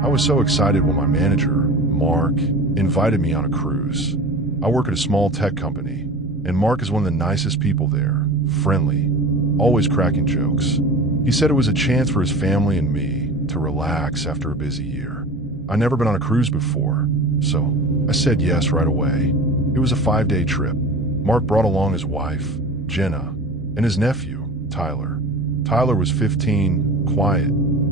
I was so excited when my manager, Mark, invited me on a cruise. I work at a small tech company, and Mark is one of the nicest people there, friendly, always cracking jokes. He said it was a chance for his family and me to relax after a busy year. I'd never been on a cruise before, so I said yes right away. It was a 5-day trip. Mark brought along his wife, Jenna, and his nephew, Tyler. Tyler was 15, quiet,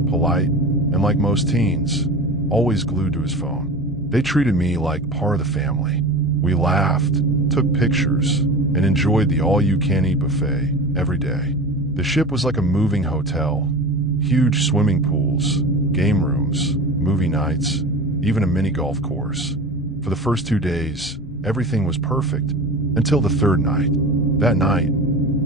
polite, and like most teens, always glued to his phone. They treated me like part of the family. We laughed, took pictures, and enjoyed the all-you-can-eat buffet every day. The ship was like a moving hotel. Huge swimming pools, game rooms, movie nights, even a mini golf course. For the first 2 days, everything was perfect, until the third night. That night,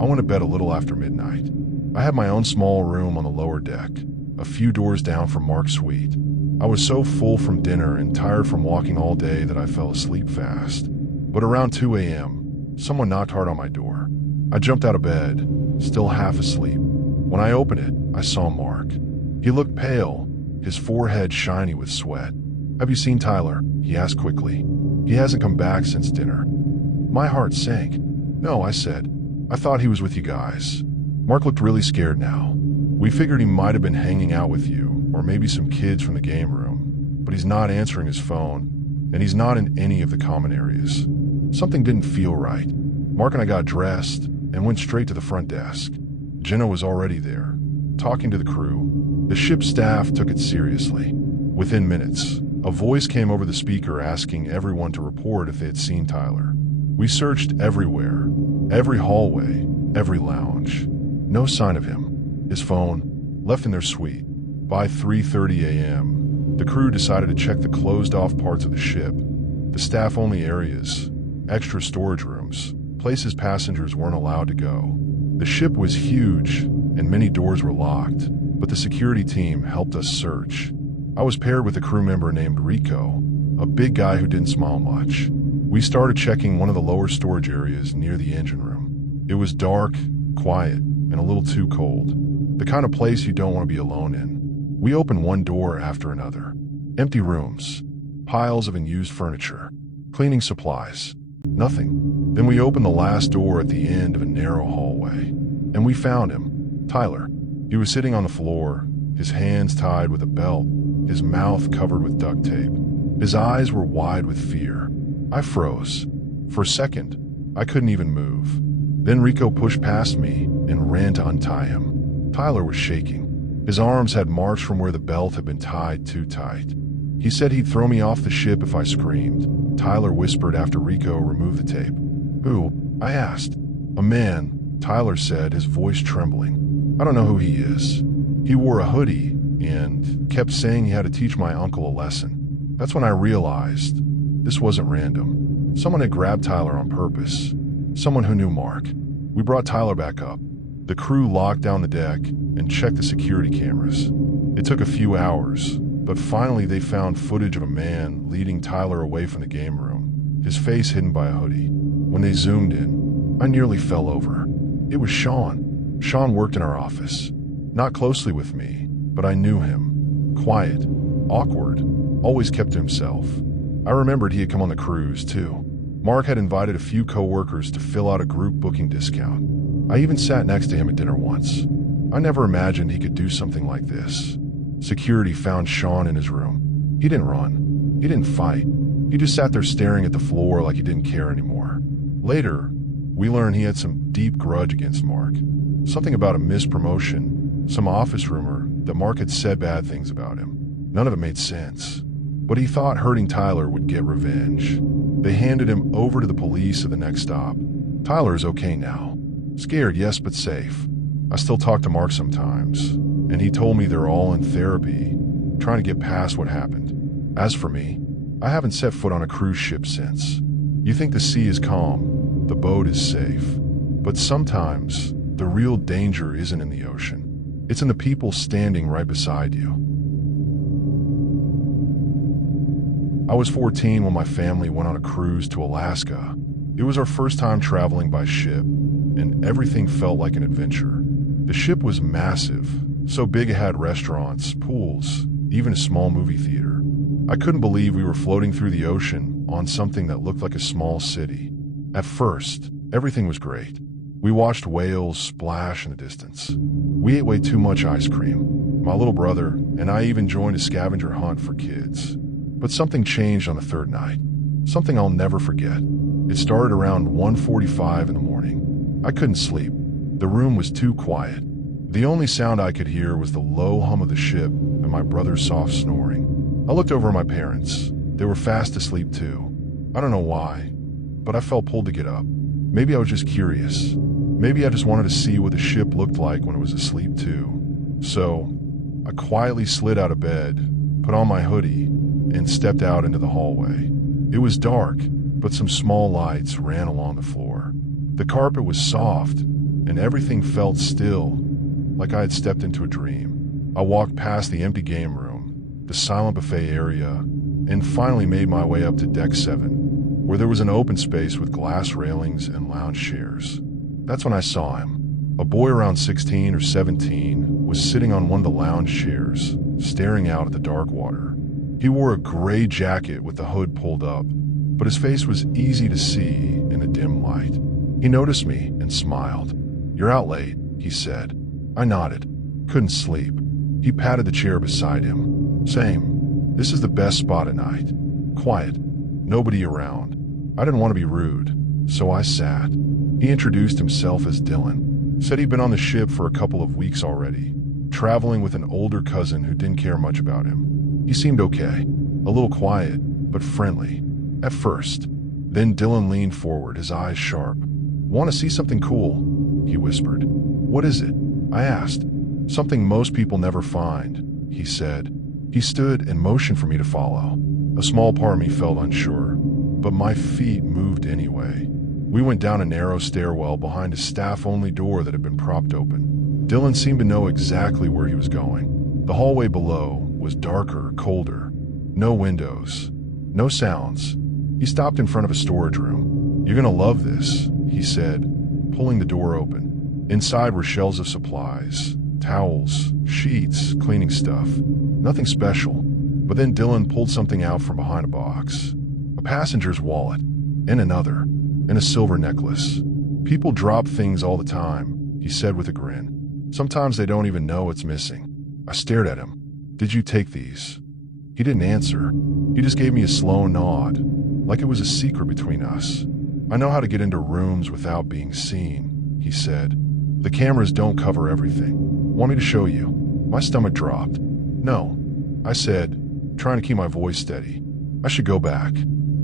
I went to bed a little after midnight. I had my own small room on the lower deck, a few doors down from Mark's suite. I was so full from dinner and tired from walking all day that I fell asleep fast. But around 2 a.m., someone knocked hard on my door. I jumped out of bed, still half asleep. When I opened it, I saw Mark. He looked pale, his forehead shiny with sweat. "Have you seen Tyler?" he asked quickly. "He hasn't come back since dinner." My heart sank. "No," I said. "I thought he was with you guys." Mark looked really scared now. "We figured he might have been hanging out with you, or maybe some kids from the game room, but he's not answering his phone, and he's not in any of the common areas." Something didn't feel right. Mark and I got dressed and went straight to the front desk. Jenna was already there, talking to the crew. The ship's staff took it seriously. Within minutes, a voice came over the speaker asking everyone to report if they had seen Tyler. We searched everywhere, every hallway, every lounge. No sign of him. His phone, left in their suite. By 3:30 a.m., the crew decided to check the closed-off parts of the ship, the staff-only areas, extra storage rooms, places passengers weren't allowed to go. The ship was huge, and many doors were locked, but the security team helped us search. I was paired with a crew member named Rico, a big guy who didn't smile much. We started checking one of the lower storage areas near the engine room. It was dark, quiet, and a little too cold. The kind of place you don't want to be alone in. We opened one door after another. Empty rooms, piles of unused furniture, cleaning supplies, nothing. Then we opened the last door at the end of a narrow hallway, and we found him, Tyler. He was sitting on the floor, his hands tied with a belt, his mouth covered with duct tape. His eyes were wide with fear. I froze. For a second, I couldn't even move. Then Rico pushed past me and ran to untie him. Tyler was shaking. His arms had marks from where the belt had been tied too tight. He said he'd throw me off the ship if I screamed. Tyler whispered after Rico removed the tape. "Who?" I asked. "A man," Tyler said, his voice trembling. "I don't know who he is. He wore a hoodie and kept saying he had to teach my uncle a lesson." That's when I realized this wasn't random. Someone had grabbed Tyler on purpose. Someone who knew Mark. We brought Tyler back up. The crew locked down the deck and checked the security cameras. It took a few hours, but finally they found footage of a man leading Tyler away from the game room, his face hidden by a hoodie. When they zoomed in, I nearly fell over. It was Sean. Sean worked in our office. Not closely with me, but I knew him. Quiet, awkward, always kept to himself. I remembered he had come on the cruise, too. Mark had invited a few co-workers to fill out a group booking discount. I even sat next to him at dinner once. I never imagined he could do something like this. Security found Sean in his room. He didn't run. He didn't fight. He just sat there staring at the floor like he didn't care anymore. Later, we learned he had some deep grudge against Mark. Something about a missed promotion, some office rumor that Mark had said bad things about him. None of it made sense. But he thought hurting Tyler would get revenge. They handed him over to the police at the next stop. Tyler is okay now. Scared, yes, but safe. I still talk to Mark sometimes, and he told me they're all in therapy, trying to get past what happened. As for me, I haven't set foot on a cruise ship since. You think the sea is calm, the boat is safe, but sometimes the real danger isn't in the ocean. It's in the people standing right beside you. I was 14 when my family went on a cruise to Alaska. It was our first time traveling by ship, and everything felt like an adventure. The ship was massive, so big it had restaurants, pools, even a small movie theater. I couldn't believe we were floating through the ocean on something that looked like a small city. At first, everything was great. We watched whales splash in the distance. We ate way too much ice cream. My little brother and I even joined a scavenger hunt for kids. But something changed on the third night. Something I'll never forget. It started around 1:45 in the morning. I couldn't sleep. The room was too quiet. The only sound I could hear was the low hum of the ship and my brother's soft snoring. I looked over at my parents. They were fast asleep too. I don't know why, but I felt pulled to get up. Maybe I was just curious. Maybe I just wanted to see what the ship looked like when it was asleep too. So, I quietly slid out of bed, put on my hoodie, and stepped out into the hallway. It was dark, but some small lights ran along the floor. The carpet was soft, and everything felt still, like I had stepped into a dream. I walked past the empty game room, the silent buffet area, and finally made my way up to deck 7, where there was an open space with glass railings and lounge chairs. That's when I saw him. A boy around 16 or 17 was sitting on one of the lounge chairs, staring out at the dark water. He wore a gray jacket with the hood pulled up, but his face was easy to see in the dim light. He noticed me and smiled. "You're out late," he said. I nodded. Couldn't sleep. He patted the chair beside him. "Same. This is the best spot at night. Quiet. Nobody around." I didn't want to be rude, so I sat. He introduced himself as Dylan. Said he'd been on the ship for a couple of weeks already, traveling with an older cousin who didn't care much about him. He seemed okay, a little quiet, but friendly. At first. Then Dylan leaned forward, his eyes sharp. "Want to see something cool?" he whispered. "What is it?" I asked. "Something most people never find," he said. He stood and motioned for me to follow. A small part of me felt unsure, but my feet moved anyway. We went down a narrow stairwell behind a staff-only door that had been propped open. Dylan seemed to know exactly where he was going. The hallway below was darker, colder. No windows. No sounds. He stopped in front of a storage room. "You're gonna love this," he said, pulling the door open. Inside were shelves of supplies, towels, sheets, cleaning stuff. Nothing special. But then Dylan pulled something out from behind a box. A passenger's wallet, and another, and a silver necklace. "People drop things all the time," he said with a grin. "Sometimes they don't even know it's missing." I stared at him. "Did you take these?" He didn't answer. He just gave me a slow nod, like it was a secret between us. "I know how to get into rooms without being seen," he said. "The cameras don't cover everything. Want me to show you?" My stomach dropped. "No," I said, trying to keep my voice steady. "I should go back."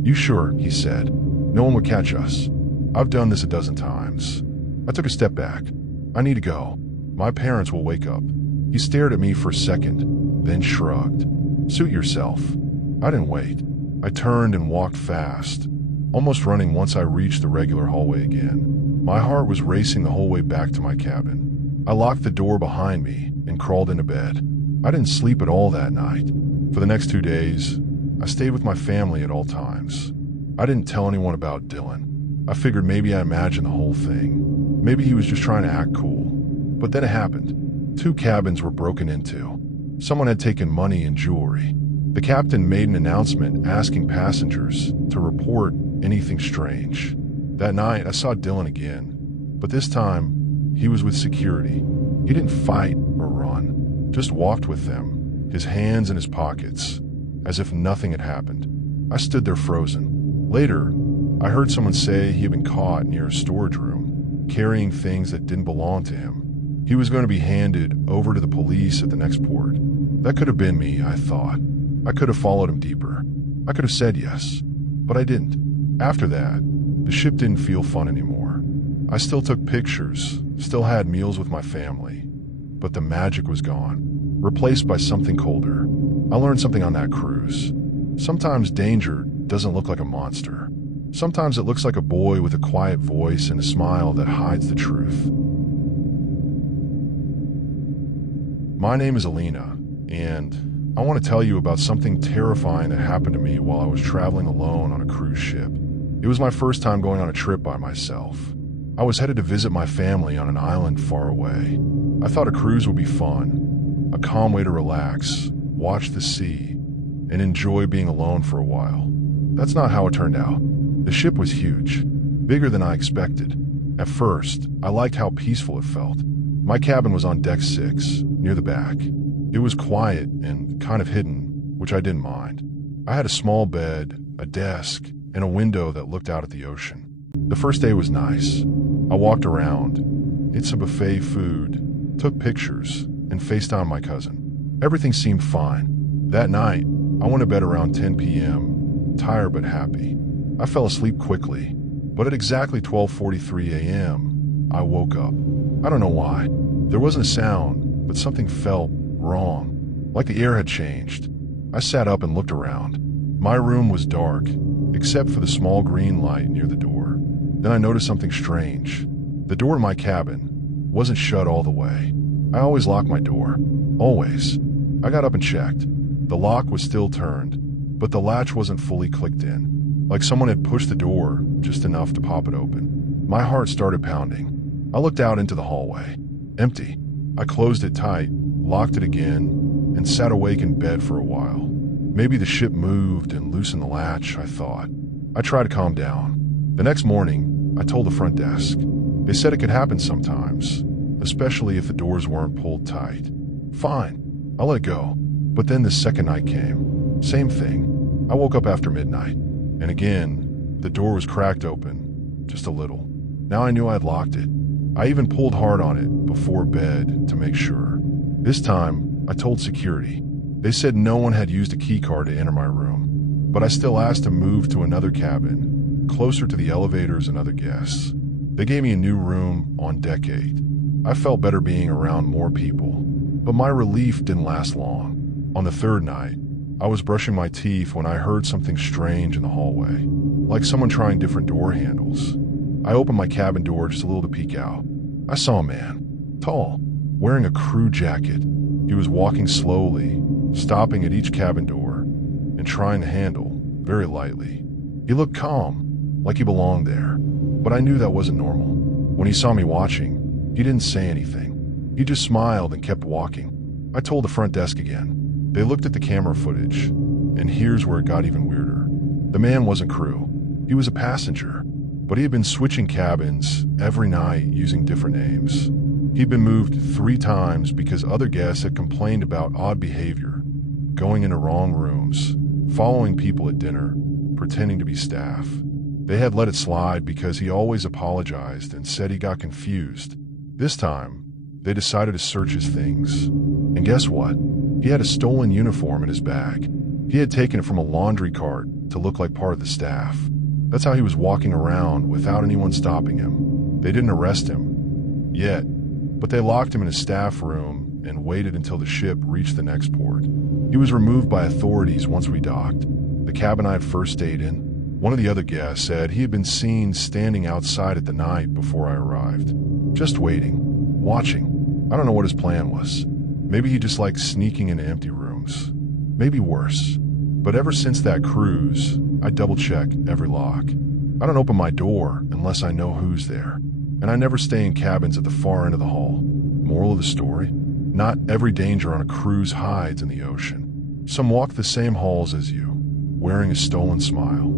"You sure?" he said. "No one would catch us. I've done this a dozen times." I took a step back. "I need to go. My parents will wake up." He stared at me for a second, then shrugged. "Suit yourself." I didn't wait. I turned and walked fast, almost running once I reached the regular hallway again. My heart was racing the whole way back to my cabin. I locked the door behind me and crawled into bed. I didn't sleep at all that night. For the next 2 days, I stayed with my family at all times. I didn't tell anyone about Dylan. I figured maybe I imagined the whole thing. Maybe he was just trying to act cool. But then it happened. 2 cabins were broken into. Someone had taken money and jewelry. The captain made an announcement asking passengers to report anything strange. That night, I saw Dylan again, but this time, he was with security. He didn't fight or run, just walked with them, his hands in his pockets, as if nothing had happened. I stood there frozen. Later, I heard someone say he had been caught near a storage room, carrying things that didn't belong to him. He was going to be handed over to the police at the next port. That could have been me, I thought. I could have followed him deeper. I could have said yes, but I didn't. After that, the ship didn't feel fun anymore. I still took pictures, still had meals with my family, but the magic was gone, replaced by something colder. I learned something on that cruise. Sometimes danger doesn't look like a monster. Sometimes it looks like a boy with a quiet voice and a smile that hides the truth. My name is Alina, and I want to tell you about something terrifying that happened to me while I was traveling alone on a cruise ship. It was my first time going on a trip by myself. I was headed to visit my family on an island far away. I thought a cruise would be fun, a calm way to relax, watch the sea, and enjoy being alone for a while. That's not how it turned out. The ship was huge, bigger than I expected. At first, I liked how peaceful it felt. My cabin was on deck 6, near the back. It was quiet and kind of hidden, which I didn't mind. I had a small bed, a desk, and a window that looked out at the ocean. The first day was nice. I walked around, ate some buffet food, took pictures, and FaceTimed my cousin. Everything seemed fine. That night, I went to bed around 10 p.m., tired but happy. I fell asleep quickly, but at exactly 12:43 a.m., I woke up. I don't know why. There wasn't a sound, but something felt wrong, like the air had changed. I sat up and looked around. My room was dark, except for the small green light near the door. Then I noticed something strange. The door to my cabin wasn't shut all the way. I always lock my door. Always. I got up and checked. The lock was still turned, but the latch wasn't fully clicked in, like someone had pushed the door just enough to pop it open. My heart started pounding. I looked out into the hallway. Empty. I closed it tight, locked it again, and sat awake in bed for a while. Maybe the ship moved and loosened the latch, I thought. I tried to calm down. The next morning, I told the front desk. They said it could happen sometimes, especially if the doors weren't pulled tight. Fine, I'll let it go. But then the second night came. Same thing. I woke up after midnight, and again, the door was cracked open, just a little. Now I knew I had locked it. I even pulled hard on it before bed to make sure. This time, I told security. They said no one had used a key card to enter my room, but I still asked to move to another cabin, closer to the elevators and other guests. They gave me a new room on deck 8. I felt better being around more people, but my relief didn't last long. On the third night, I was brushing my teeth when I heard something strange in the hallway, like someone trying different door handles. I opened my cabin door just a little to peek out. I saw a man, tall, wearing a crew jacket. He was walking slowly, stopping at each cabin door and trying the handle very lightly. He looked calm, like he belonged there, but I knew that wasn't normal. When he saw me watching, he didn't say anything. He just smiled and kept walking. I told the front desk again. They looked at the camera footage, and here's where it got even weirder. The man wasn't crew. He was a passenger, but he had been switching cabins every night using different names. He'd been moved 3 times because other guests had complained about odd behavior, going into wrong rooms, following people at dinner, pretending to be staff. They had let it slide because he always apologized and said he got confused. This time, they decided to search his things. And guess what? He had a stolen uniform in his bag. He had taken it from a laundry cart to look like part of the staff. That's how he was walking around without anyone stopping him. They didn't arrest him yet, but they locked him in his staff room and waited until the ship reached the next port. He was removed by authorities once we docked. The cabin I had first stayed in, one of the other guests said he had been seen standing outside at the night before I arrived, just waiting, watching. I don't know what his plan was. Maybe he just liked sneaking into empty rooms. Maybe worse. But ever since that cruise, I double-check every lock. I don't open my door unless I know who's there. And I never stay in cabins at the far end of the hall. Moral of the story? Not every danger on a cruise hides in the ocean. Some walk the same halls as you, wearing a stolen smile.